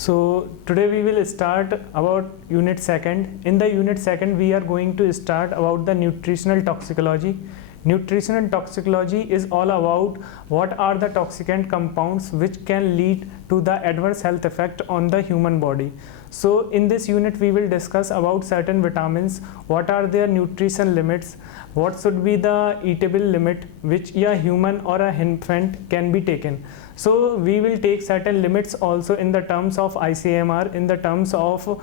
So today we will start about unit 2nd. In the unit 2nd we are going to start about the nutritional toxicology. Nutritional toxicology is all about what are the toxicant compounds which can lead to the adverse health effect on the human body. So in this unit we will discuss about certain vitamins, what are their nutrition limits, what should be the eatable limit which a human or a infant can be taken. So we will take certain limits also in the terms of ICMR, in the terms of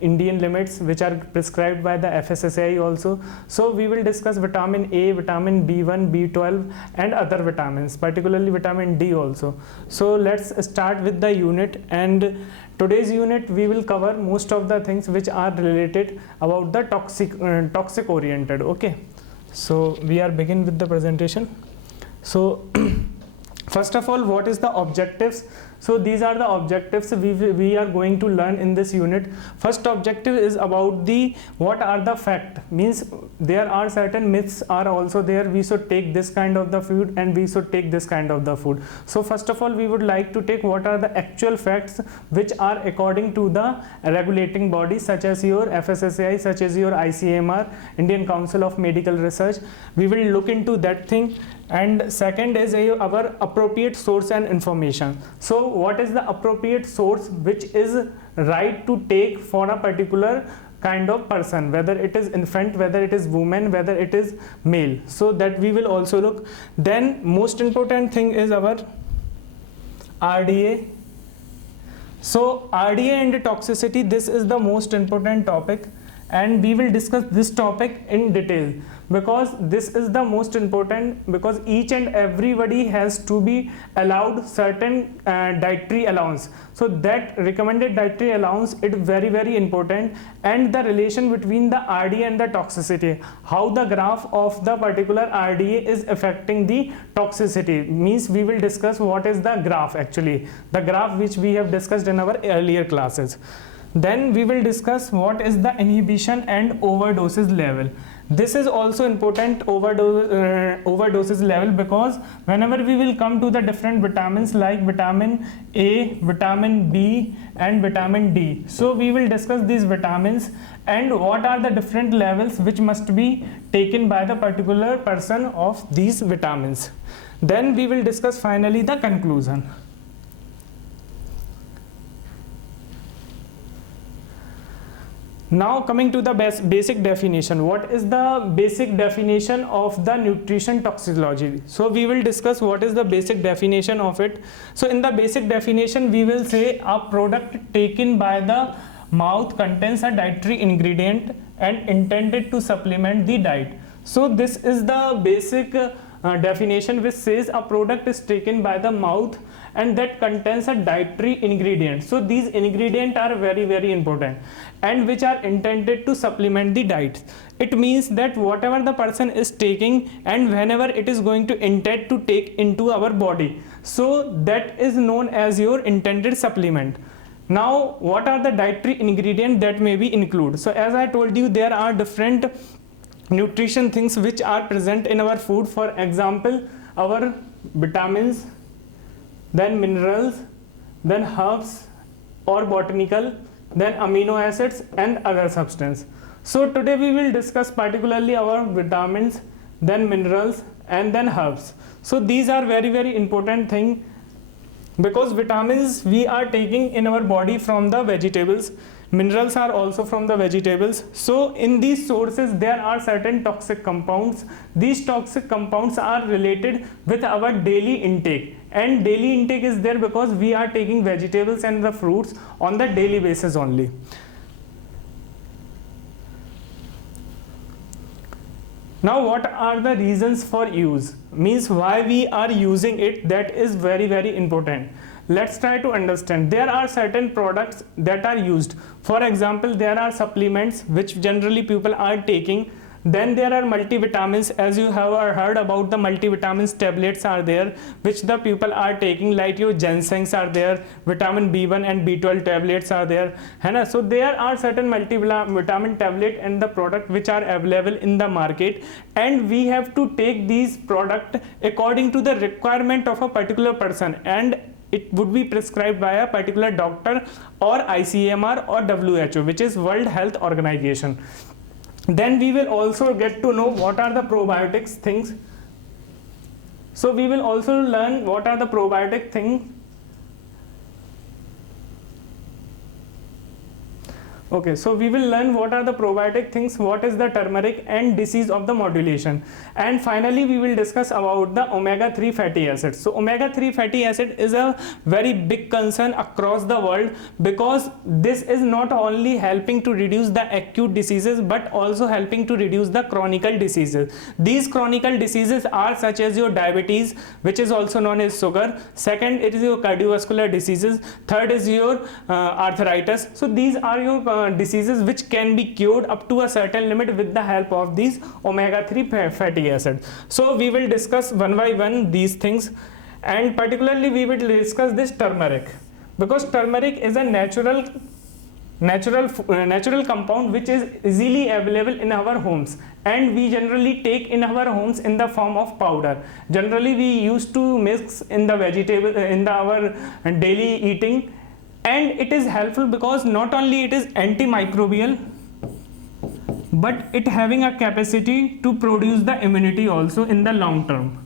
Indian limits which are prescribed by the FSSAI also. So we will discuss vitamin A, vitamin B1, B12 and other vitamins, particularly vitamin D also. So let's start with the unit, and today's unit we will cover most of the things which are related about the toxic oriented. Okay, so we are begin with the presentation. So first of all, what is the objectives? So these are the objectives we are going to learn in this unit. First objective is about the what are the fact, means there are certain myths are also there. We should take this kind of the food and we should take this kind of the food. So first of all we would like to take what are the actual facts which are according to the regulating bodies such as your FSSAI, such as your ICMR, Indian Council of Medical Research. We will look into that thing. And second is our appropriate source and information. So what is the appropriate source which is right to take for a particular kind of person, whether it is infant, whether it is woman, whether it is male. So that we will also look. Then most important thing is our RDA. So RDA and toxicity, this is the most important topic, and we will discuss this topic in detail because this is the most important, because each and everybody has to be allowed certain dietary allowance. So that recommended dietary allowance is very important, and the relation between the RDA and the toxicity, how the graph of the particular RDA is affecting the toxicity, means we will discuss what is the graph actually, the graph which we have discussed in our earlier classes. Then we will discuss what is the inhibition and overdoses level. This is also important, overdoses level, because whenever we will come to the different vitamins like vitamin A, vitamin B and vitamin D, so we will discuss these vitamins and what are the different levels which must be taken by the particular person of these vitamins. Then we will discuss finally the conclusion. Now coming to the basic definition. What is the basic definition of the nutrition toxicology? So we will discuss what is the basic definition of it. So in the basic definition we will say a product taken by the mouth contains a dietary ingredient and intended to supplement the diet. So this is the basic definition which says a product is taken by the mouth and that contains a dietary ingredient. So these ingredients are very important and which are intended to supplement the diet. It means that whatever the person is taking and whenever it is going to intend to take into our body, so that is known as your intended supplement. Now what are the dietary ingredients that may be included? So as I told you, there are different nutrition things which are present in our food. For example, our vitamins, then minerals, then herbs or botanical, then amino acids and other substance. So today we will discuss particularly our vitamins, then minerals and then herbs. So these are very important thing, because vitamins we are taking in our body from the vegetables, minerals are also from the vegetables. So in these sources there are certain toxic compounds. These toxic compounds are related with our daily intake, and daily intake is there because we are taking vegetables and the fruits on the daily basis only. Now what are the reasons for use, means why we are using it, that is very important. Let's try to understand. There are certain products that are used. For example, there are supplements which generally people are taking. Then there are multivitamins, as you have heard about the multivitamins tablets are there which the people are taking, like your ginsengs are there, vitamin B1 and B12 tablets are there, so there are certain multivitamin tablet and the product which are available in the market, and we have to take these product according to the requirement of a particular person, and it would be prescribed by a particular doctor or ICMR or WHO, which is World Health Organization. Then we will also get to know what are the probiotics things. So we will also learn what are the probiotic things. Okay, so we will learn what are the probiotic things, what is the turmeric and disease of the modulation, and finally we will discuss about the omega-3 fatty acids. So omega-3 fatty acid is a very big concern across the world, because this is not only helping to reduce the acute diseases but also helping to reduce the chronic diseases. These chronic diseases are such as your diabetes, which is also known as sugar. Second, it is your cardiovascular diseases. Third is your arthritis. So these are your diseases which can be cured up to a certain limit with the help of these omega-3 fatty acids. So we will discuss one by one these things, and particularly we will discuss this turmeric, because turmeric is a natural compound which is easily available in our homes, and we generally take in our homes in the form of powder. Generally we used to mix in the vegetable in our daily eating, and it is helpful because not only it is antimicrobial, but it having a capacity to produce the immunity also in the long term.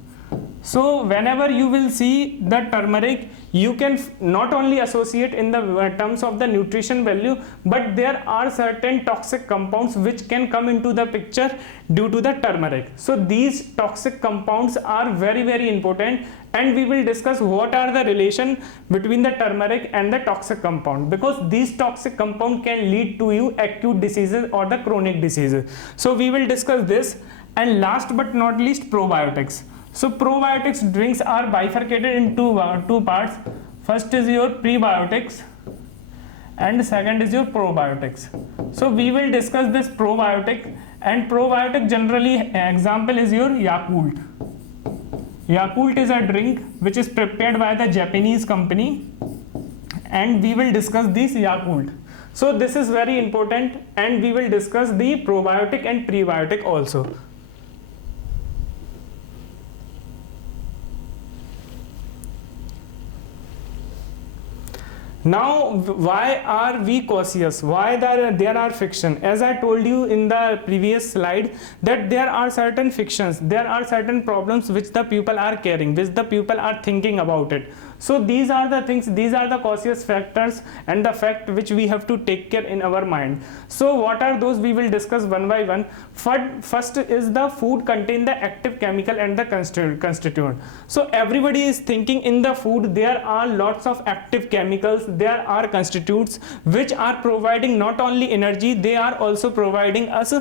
So whenever you will see the turmeric, you can not only associate in the terms of the nutrition value, but there are certain toxic compounds which can come into the picture due to the turmeric. So these toxic compounds are very, very important, and we will discuss what are the relation between the turmeric and the toxic compound, because these toxic compound can lead to you acute diseases or the chronic diseases. So we will discuss this, and last but not least, probiotics. So probiotics drinks are bifurcated into two parts. First is your prebiotics and second is your probiotics. So we will discuss this probiotic, and probiotic generally example is your Yakult. Yakult is a drink which is prepared by the Japanese company, and we will discuss this Yakult. So this is very important, and we will discuss the probiotic and prebiotic also. Now, why are we cautious? Why there are fiction? As I told you in the previous slide, that there are certain fictions, there are certain problems which the people are carrying, which the people are thinking about it. So these are the things, these are the cautious factors and the fact which we have to take care in our mind. So what are those? We will discuss one by one. First is the food contain the active chemical and the constituent. So everybody is thinking in the food there are lots of active chemicals, there are constituents which are providing not only energy, they are also providing us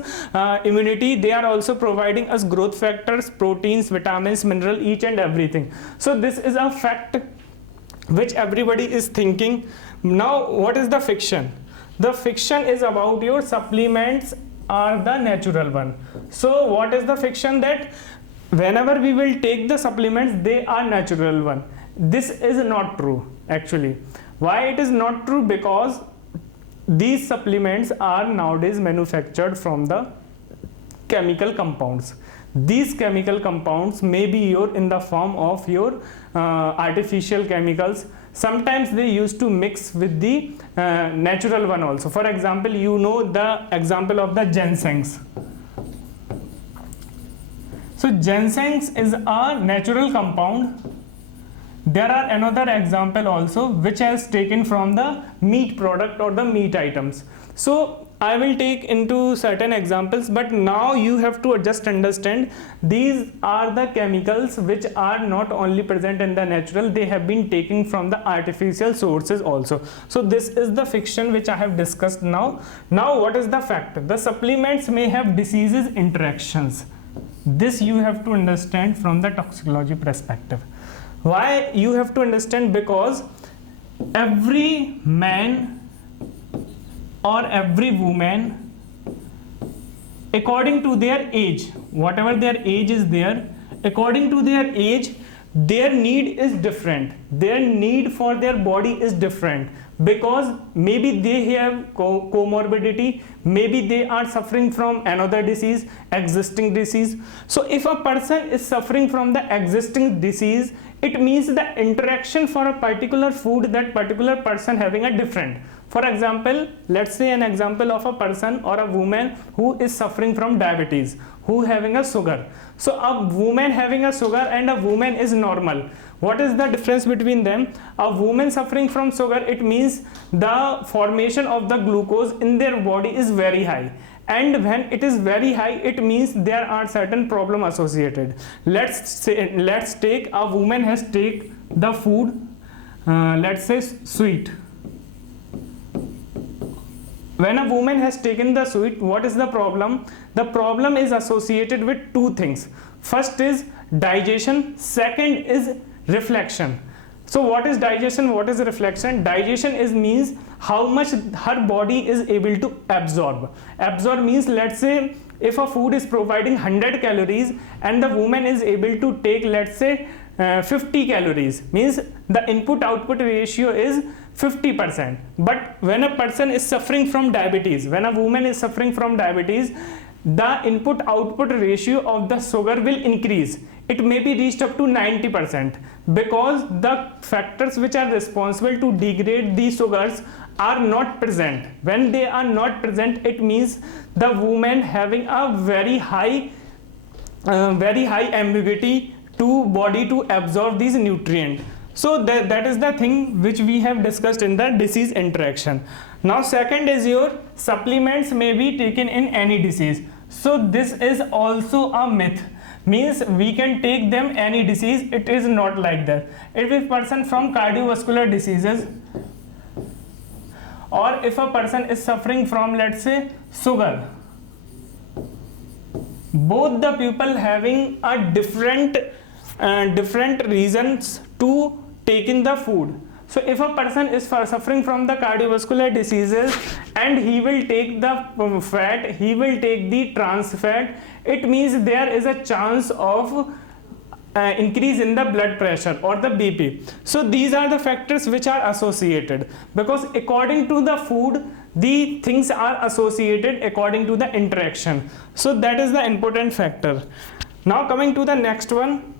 immunity, they are also providing us growth factors, proteins, vitamins, mineral, each and everything. So this is a fact which everybody is thinking. Now what is the fiction? The fiction is about your supplements are the natural one. So what is the fiction? That whenever we will take the supplements, they are natural one. This is not true actually. Why it is not true? Because these supplements are nowadays manufactured from the chemical compounds. These chemical compounds may be in the form of your artificial chemicals. Sometimes they used to mix with the natural one also. For example, you know the example of the ginsengs. So ginsengs is a natural compound. There are another example also which has taken from the meat product or the meat items. So I will take into certain examples, but now you have to just understand these are the chemicals which are not only present in the natural, they have been taken from the artificial sources also. So this is the fiction which I have discussed now. Now what is the fact? The supplements may have diseases interactions. This you have to understand from the toxicology perspective. Why you have to understand? Because every man or every woman, according to their age, whatever their age is there, according to their age, their need is different. Their need for their body is different, because maybe they have comorbidity, maybe they are suffering from another disease, existing disease. So if a person is suffering from the existing disease, it means the interaction for a particular food that particular person having a different. For example, let's say an example of a person or a woman who is suffering from diabetes, who having a sugar. So a woman having a sugar and a woman is normal. What is the difference between them? A woman suffering from sugar, it means the formation of the glucose in their body is very high. And when it is very high, it means there are certain problem associated. Let's take a woman has take the food, let's say sweet. When a woman has taken the sweet, what is the problem? The problem is associated with two things. First is digestion, second is reflection. So what is digestion, what is reflection? Digestion is means how much her body is able to absorb. Absorb means, let's say if a food is providing 100 calories and the woman is able to take, let's say 50 calories, means the input output ratio is 50%. But when a person is suffering from diabetes, when a woman is suffering from diabetes, the input output ratio of the sugar will increase. It may be reached up to 90% because the factors which are responsible to degrade these sugars are not present. When they are not present, it means the woman having a very high ambiguity to body to absorb these nutrients. So that is the thing which we have discussed in the disease interaction. Now second is your supplements may be taken in any disease. So this is also a myth, means we can take them any disease. It is not like that. If a person from cardiovascular diseases, or if a person is suffering from, let's say, sugar, both the people having a different reasons to take in the food. So if a person is suffering from the cardiovascular diseases and he will take the fat, he will take the trans fat, it means there is a chance of increase in the blood pressure or the BP. So these are the factors which are associated, because according to the food, the things are associated according to the interaction. So that is the important factor. Now coming to the next one.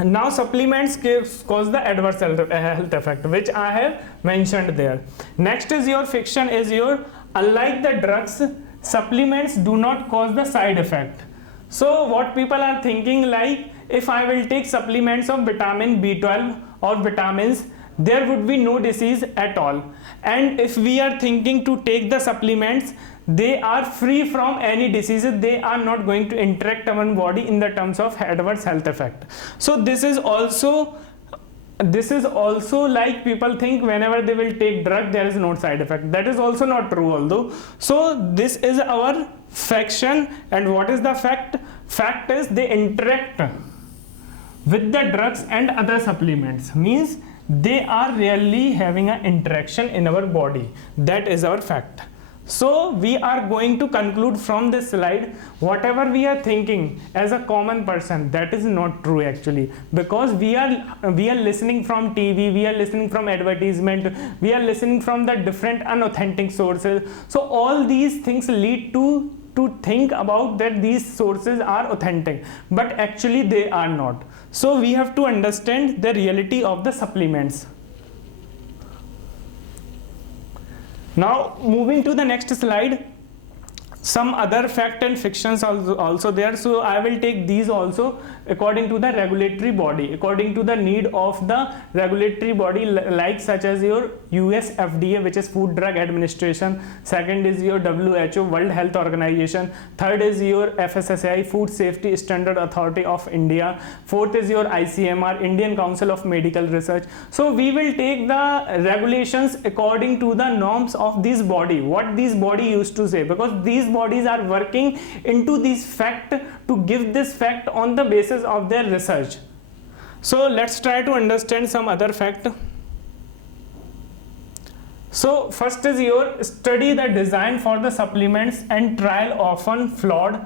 Now supplements cause the adverse health effect, which I have mentioned there. Next is your fiction is your, unlike the drugs, supplements do not cause the side effect. So what people are thinking, like if I will take supplements of vitamin B12 or vitamins, there would be no disease at all. And if we are thinking to take the supplements, they are free from any diseases, they are not going to interact our body in the terms of adverse health effect. So this is also like people think whenever they will take drug there is no side effect. That is also not true although. So this is our fiction, and what is the fact? Fact is they interact with the drugs and other supplements, means they are really having an interaction in our body. That is our fact. So we are going to conclude from this slide, whatever we are thinking as a common person, that is not true actually, because we are listening from TV, we are listening from advertisement, we are listening from the different unauthentic sources. So all these things lead to think about that these sources are authentic, but actually they are not. So we have to understand the reality of the supplements. Now moving to the next slide, some other fact and fictions also there. So I will take these also according to the regulatory body, according to the need of the regulatory body, like such as your US FDA, which is Food Drug Administration. Second is your WHO, World Health Organization. Third is your FSSAI, Food Safety Standard Authority of India. Fourth is your ICMR, Indian Council of Medical Research. So we will take the regulations according to the norms of this body, what this body used to say, because these bodies are working into this fact to give this fact on the basis of their research. So let's try to understand some other fact. So first is your study the design for the supplements and trial often flawed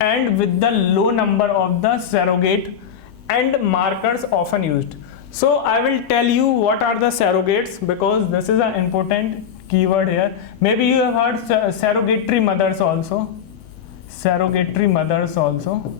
and with the low number of the surrogate and markers often used. So I will tell you what are the surrogates, because this is an important keyword here. Maybe you have heard surrogatory mothers also. Surrogatory mothers also.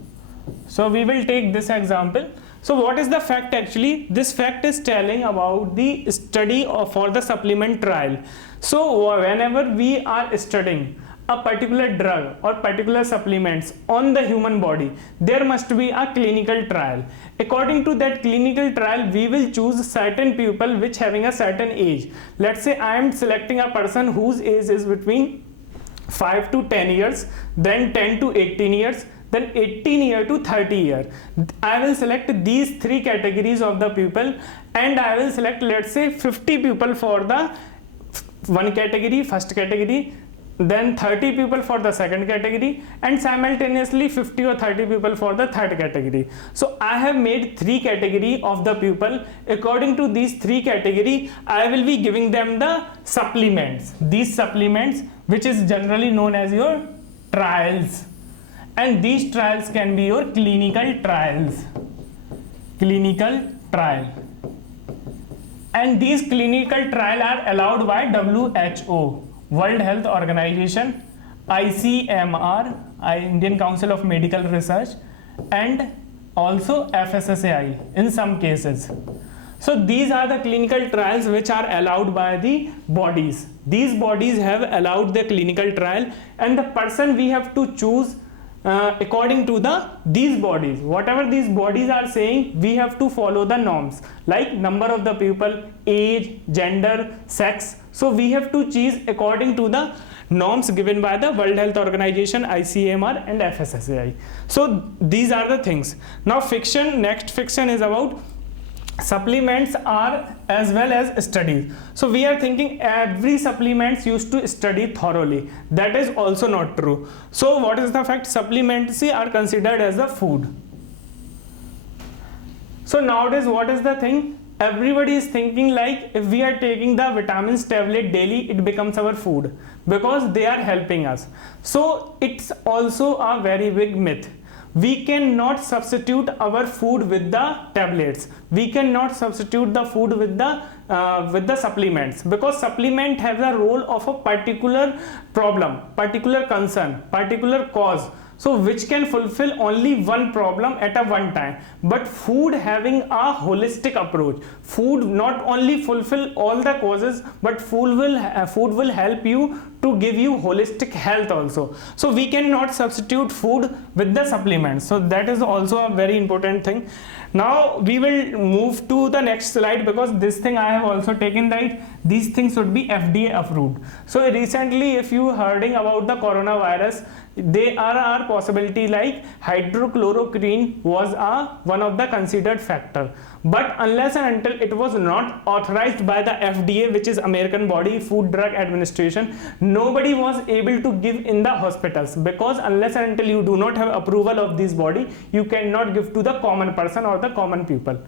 So we will take this example. So what is the fact actually? This fact is telling about the study for the supplement trial. So whenever we are studying a particular drug or particular supplements on the human body, there must be a clinical trial. According to that clinical trial, we will choose certain people which having a certain age. Let's say I am selecting a person whose age is between 5 to 10 years, then 10 to 18 years, then 18 year to 30 year. I will select these three categories of the people, and I will select, let's say, 50 people for the one category, first category, then 30 people for the second category, and simultaneously 50 or 30 people for the third category. So I have made three category of the people. According to these three category, I will be giving them the supplements. These supplements, which is generally known as your trials, and these trials can be your clinical trials. Clinical trial. And these clinical trials are allowed by WHO, World Health Organization, ICMR, Indian Council of Medical Research, and also FSSAI in some cases. So these are the clinical trials which are allowed by the bodies. These bodies have allowed the clinical trial, and the person we have to choose according to these bodies. Whatever these bodies are saying, we have to follow the norms like number of the people, age, gender, sex. So we have to choose according to the norms given by the World Health Organization, ICMR and FSSAI. So these are the things. Now fiction, next fiction is about supplements are as well as studies. So we are thinking every supplements used to study thoroughly. That is also not true. So what is the fact? Supplements are considered as a food. So nowadays what is the thing? Everybody is thinking like if we are taking the vitamins tablet daily, it becomes our food because they are helping us. So it's also a very big myth. We cannot substitute our food with the tablets. We cannot substitute the food with the supplements, because supplement has a role of a particular problem, particular concern, particular cause. So which can fulfill only one problem at a one time. But food having a holistic approach. Food not only fulfill all the causes, but food will help you to give you holistic health also. So we cannot substitute food with the supplements. So that is also a very important thing. Now we will move to the next slide, because this thing I have also taken, right? These things should be FDA approved. So recently, if you hearding about the coronavirus, there are possibility like hydrochloroquine was one of the considered factor. But unless and until it was not authorized by the FDA, which is American body, Food Drug Administration, nobody was able to give in the hospitals, because unless and until you do not have approval of this body, you cannot give to the common person or the common people.